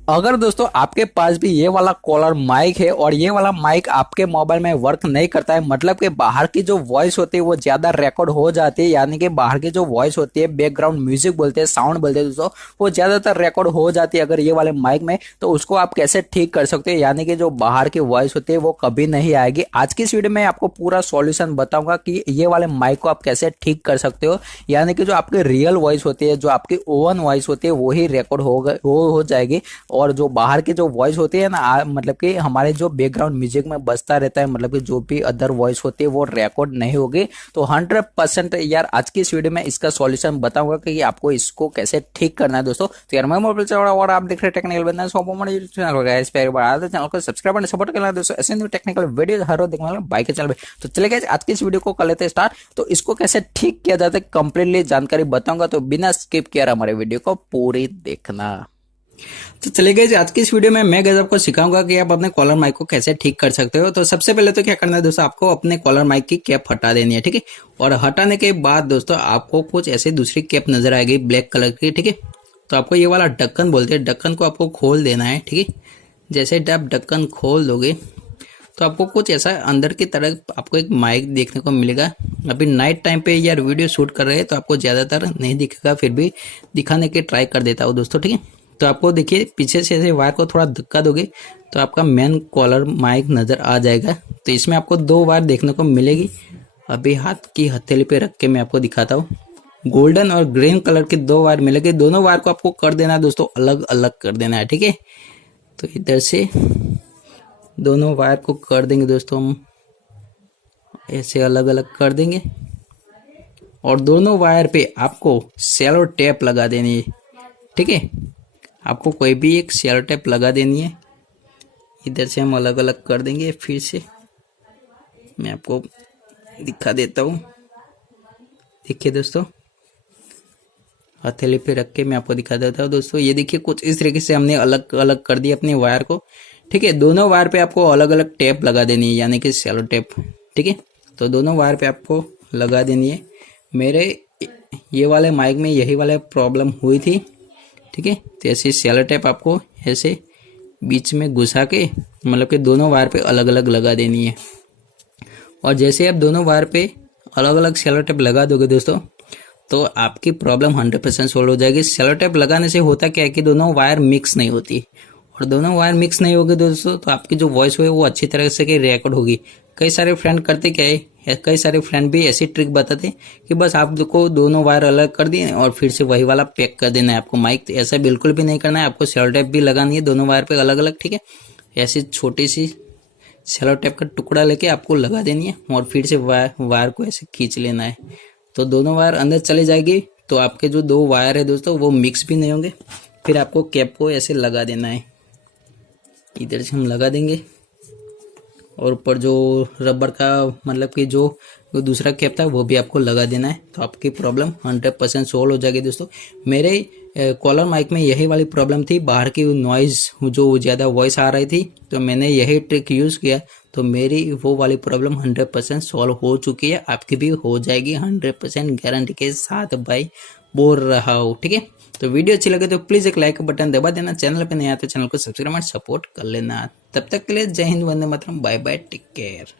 अगर दोस्तों आपके पास भी ये वाला कॉलर माइक है और ये वाला माइक आपके मोबाइल में वर्क नहीं करता है, मतलब कि बाहर की जो वॉइस होती है वो ज्यादा रिकॉर्ड हो जाती है, यानी कि बाहर की जो वॉइस होती है, बैकग्राउंड म्यूजिक बोलते हैं, साउंड बोलते हैं दोस्तों, वो ज्यादातर रिकॉर्ड हो जाती है अगर ये वाले माइक में, तो उसको आप कैसे ठीक कर सकते हो, यानी कि जो बाहर की वॉइस होती है वो कभी नहीं आएगी। आज की इस वीडियो में आपको पूरा सॉल्यूशन बताऊंगा कि ये वाले माइक को आप कैसे ठीक कर सकते हो, यानी कि जो आपकी रियल वॉइस होती है, जो आपकी ओवन वॉइस होती है, वही रिकॉर्ड हो जाएगी। और जो बाहर की जो वॉइस होती है ना, मतलब कि हमारे जो बैकग्राउंड म्यूजिक में बजता रहता है, मतलब कि जो भी अदर वॉइस होती है वो रिकॉर्ड नहीं होगी। तो 100% यार आज की इस वीडियो में इसका सॉल्यूशन बताऊंगा कि आपको इसको कैसे ठीक करना है दोस्तों। तो यार मैं मोबाइल से और आप देख रहे टेक्निकल बंदा चैनल को सब्सक्राइब और सपोर्ट करना दोस्तों। ऐसे न्यू टेक्निकल वीडियो हर रोज देखने वाले बाइक के चैनल पे। तो चले गए आज की इस वीडियो को कर लेते हैं स्टार्ट। तो इसको कैसे ठीक किया जाता है कंप्लीटली जानकारी बताऊंगा, तो बिना स्किप किए हमारे वीडियो को पूरी देखना। तो चले गए आज की इस वीडियो में मैं आपको सिखाऊंगा कि आप अपने कॉलर माइक को कैसे ठीक कर सकते हो। तो सबसे पहले तो क्या करना है दोस्तों, आपको अपने कॉलर माइक की कैप हटा देनी है, ठीक है। और हटाने के बाद दोस्तों आपको कुछ ऐसे दूसरी कैप नजर आएगी ब्लैक कलर की, ठीक है। तो आपको ये वाला ढक्कन बोलते हैं, ढक्कन को आपको खोल देना है, ठीक है। जैसे आप ढक्कन खोल दोगे तो आपको कुछ ऐसा अंदर की तरफ आपको एक माइक देखने को मिलेगा। अभी नाइट टाइम पे यार वीडियो शूट कर रहे हैं तो आपको ज्यादातर नहीं दिखेगा, फिर भी दिखाने की ट्राई कर देता हूँ दोस्तों, ठीक है। तो आपको देखिए पीछे से ऐसे वायर को थोड़ा धक्का दोगे तो आपका मेन कॉलर माइक नजर आ जाएगा। तो इसमें आपको दो वायर देखने को मिलेगी। अभी हाथ की हथेली पे रख के मैं आपको दिखाता हूँ। गोल्डन और ग्रीन कलर के दो वायर मिलेंगे, दोनों वायर को आपको कर देना है दोस्तों, अलग अलग कर देना है, ठीक है। तो इधर से दोनों वायर को कर देंगे दोस्तों, हम ऐसे अलग अलग कर देंगे। और दोनों वायर पे आपको सेलो टेप लगा देनी है, ठीक है। आपको कोई भी एक सेलो टेप लगा देनी है। इधर से हम अलग अलग कर देंगे। फिर से मैं आपको दिखा देता हूँ, देखिए दोस्तों, हथेली पे रख के मैं आपको दिखा देता हूँ दोस्तों। ये देखिए कुछ इस तरीके से हमने अलग अलग कर दिया अपने वायर को, ठीक है। दोनों वायर पे आपको अलग अलग टेप लगा देनी है, यानी कि सेलो टेप, ठीक है। तो दोनों वायर पे आपको लगा देनी है। मेरे ये वाले माइक में यही वाला प्रॉब्लम हुई थी, ठीक है। तो ऐसे सेलो टेप आपको ऐसे बीच में घुसा के मतलब कि दोनों वायर पे अलग अलग लगा देनी है। और जैसे आप दोनों वायर पे अलग अलग सेलो टेप लगा दोगे दोस्तों तो आपकी प्रॉब्लम 100% सोल्व हो जाएगी। सेलो टेप लगाने से होता क्या है कि दोनों वायर मिक्स नहीं होती, और दोनों वायर मिक्स नहीं होगी दोस्तों तो आपकी जो वॉइस है वो अच्छी तरह से रिकॉर्ड होगी। कई सारे फ्रेंड करते क्या है, कई सारे फ्रेंड भी ऐसी ट्रिक बताते कि बस आपको दोनों वायर अलग कर दिए और फिर से वही वाला पैक कर देना है आपको माइक। तो ऐसा बिल्कुल भी नहीं करना है, आपको सेलो टेप भी लगानी है दोनों वायर पे अलग अलग, ठीक है। ऐसी छोटी सी सेलो टेप का टुकड़ा लेके आपको लगा देनी है और फिर से वायर को ऐसे खींच लेना है। तो दोनों वायर अंदर चले जाएगी तो आपके जो दो वायर है दोस्तों वो मिक्स भी नहीं होंगे। फिर आपको कैप को ऐसे लगा देना है, इधर से हम लगा देंगे। और ऊपर जो रबर का मतलब कि जो दूसरा कैप था वो भी आपको लगा देना है। तो आपकी प्रॉब्लम 100% सोल्व हो जाएगी दोस्तों। मेरे कॉलर माइक में यही वाली प्रॉब्लम थी, बाहर की नॉइज जो ज़्यादा वॉइस आ रही थी, तो मैंने यही ट्रिक यूज़ किया तो मेरी वो वाली प्रॉब्लम 100% सॉल्व हो चुकी है। आपकी भी हो जाएगी 100% गारंटी के साथ भाई बोल रहा हूँ, ठीक है। तो वीडियो अच्छी लगे तो प्लीज एक लाइक का बटन दबा देना, चैनल पे नया तो चैनल को सब्सक्राइब और सपोर्ट कर लेना। तब तक के लिए जय Hind, Vande Mataram, bye bye, take care.